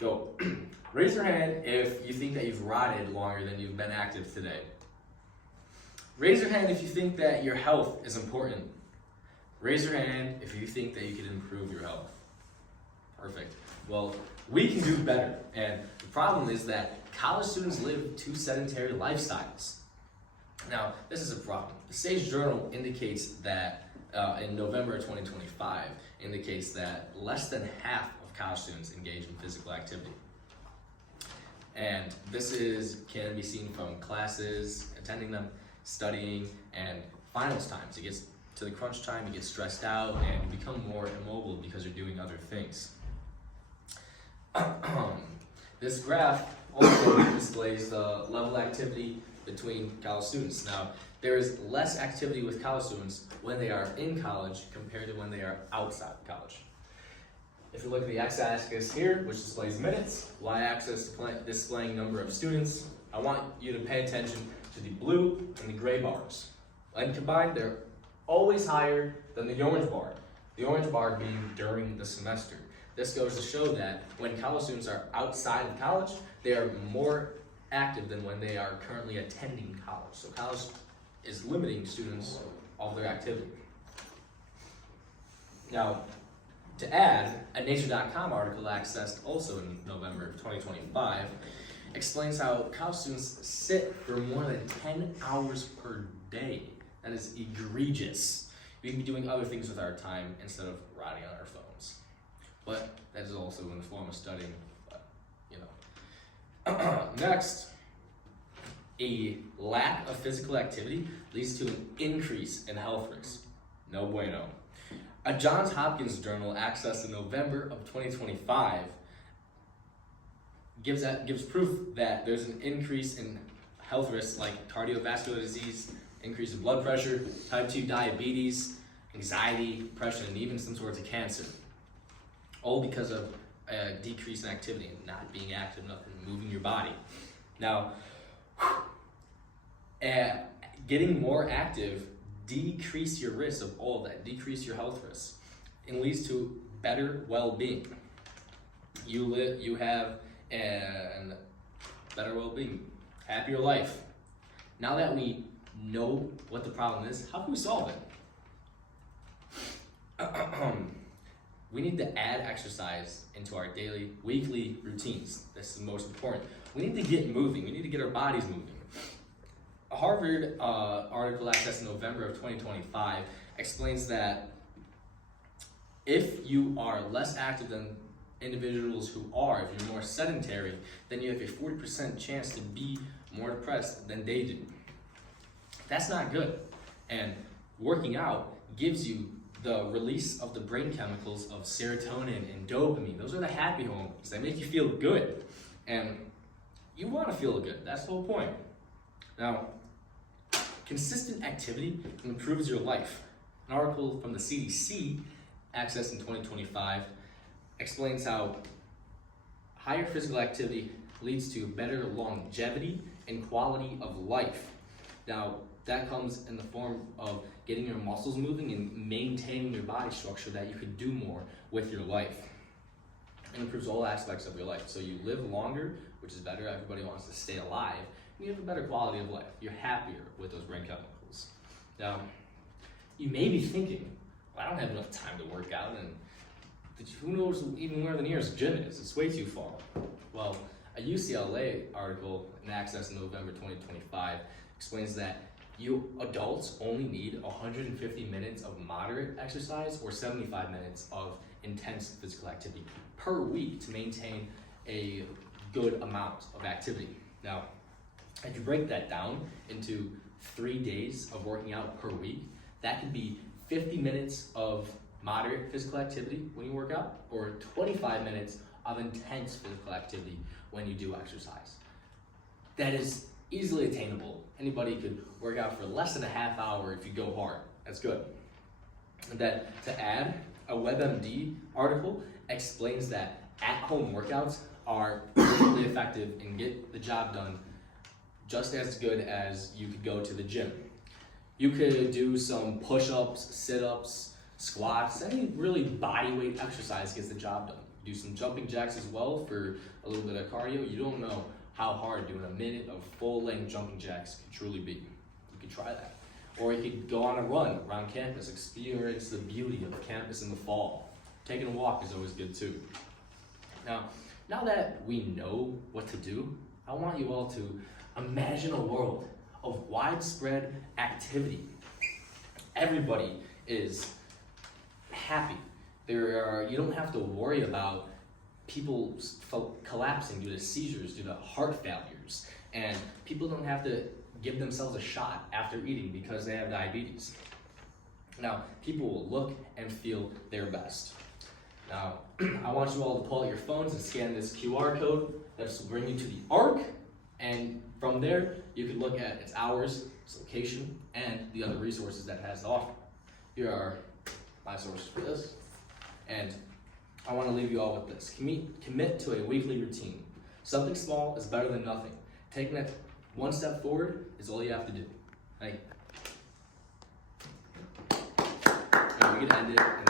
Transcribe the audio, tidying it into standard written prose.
Go. Raise your hand if you think that you've rotted longer than you've been active today. Raise your hand if you think that your health is important. Raise your hand if you think that you can improve your health. Perfect. Well, we can do better. And the problem is that college students live two sedentary lifestyles. Now, this is a problem. The Sage Journal indicates that in November 2025, indicates that less than half of college students engage in physical activity. And this can be seen from classes, attending them, studying, and finals times. It gets to the crunch time, you get stressed out, and you become more immobile because you're doing other things. This graph also displays the level of activity between college students. Now, there is less activity with college students when they are in college compared to when they are outside of college. If you look at the x-axis here, which displays minutes, y-axis displaying number of students, I want you to pay attention to the blue and the gray bars. And combined, they're always higher than the orange bar. The orange bar being during the semester. This goes to show that when college students are outside of college, they are more active than when they are currently attending college. So college is limiting students of their activity. Now, to add, a Nature.com article accessed also in November 2025 explains how college students sit for more than 10 hours per day. That is egregious. We can be doing other things with our time instead of riding on our phones. But that is also in the form of studying, but you know. Next, a lack of physical activity leads to an increase in health risks. No bueno. A Johns Hopkins journal accessed in November of 2025 gives proof that there's an increase in health risks like cardiovascular disease, increase in blood pressure, type 2 diabetes, anxiety, depression, and even some sorts of cancer. All because of a decrease in activity and not being active enough and moving your body. Now, getting more active decrease your risk of all of that, decrease your health risks, and leads to better well-being. You have a better well-being, happier life. Now that we know what the problem is, how can we solve it? We need to add exercise into our daily, weekly routines. This is most important. We need to get moving. We need to get our bodies moving. A Harvard article accessed in November of 2025 explains that if you are less active than individuals who are, if you're more sedentary, then you have a 40% chance to be more depressed than they do. That's not good. And working out gives you the release of the brain chemicals of serotonin and dopamine. Those are the happy hormones. They make you feel good. And you want to feel good. That's the whole point. Now, consistent activity improves your life. An article from the CDC, accessed in 2025, explains how higher physical activity leads to better longevity and quality of life. Now, that comes in the form of getting your muscles moving and maintaining your body structure that you could do more with your life. It improves all aspects of your life. So you live longer, which is better. Everybody wants to stay alive. And you have a better quality of life. You're happier with those brain chemicals. Now, you may be thinking, well, I don't have enough time to work out, and who knows even where the nearest gym is? It's way too far. Well, a UCLA article in Access in November 2025 explains that you adults only need 150 minutes of moderate exercise or 75 minutes of intense physical activity per week to maintain a good amount of activity. Now, if you break that down into 3 days of working out per week, that could be 50 minutes of moderate physical activity when you work out, or 25 minutes of intense physical activity when you do exercise. That is easily attainable. Anybody could work out for less than a half hour if you go hard. That's good. And then to add, a WebMD article explains that at-home workouts are really effective and get the job done just as good as you could go to the gym. You could do some push-ups, sit-ups, squats, any really body weight exercise gets the job done. do some jumping jacks as well for a little bit of cardio. You don't know how hard doing a minute of full-length jumping jacks can truly be. You could try that. Or you could go on a run around campus, experience the beauty of campus in the fall. Taking a walk is always good too. Now that we know what to do, I want you all to imagine a world of widespread activity. Everybody is happy. You don't have to worry about people collapsing due to seizures, due to heart failures, and people don't have to give themselves a shot after eating because they have diabetes. Now, people will look and feel their best. Now, I want you all to pull out your phones and scan this QR code. That will bring you to the ARC, and from there, you can look at its hours, its location, and the other resources that it has to offer. Here are my sources for this, and I want to leave you all with this. Commit to a weekly routine. Something small is better than nothing. Taking that one step forward is all you have to do. Thank you. And we can end it.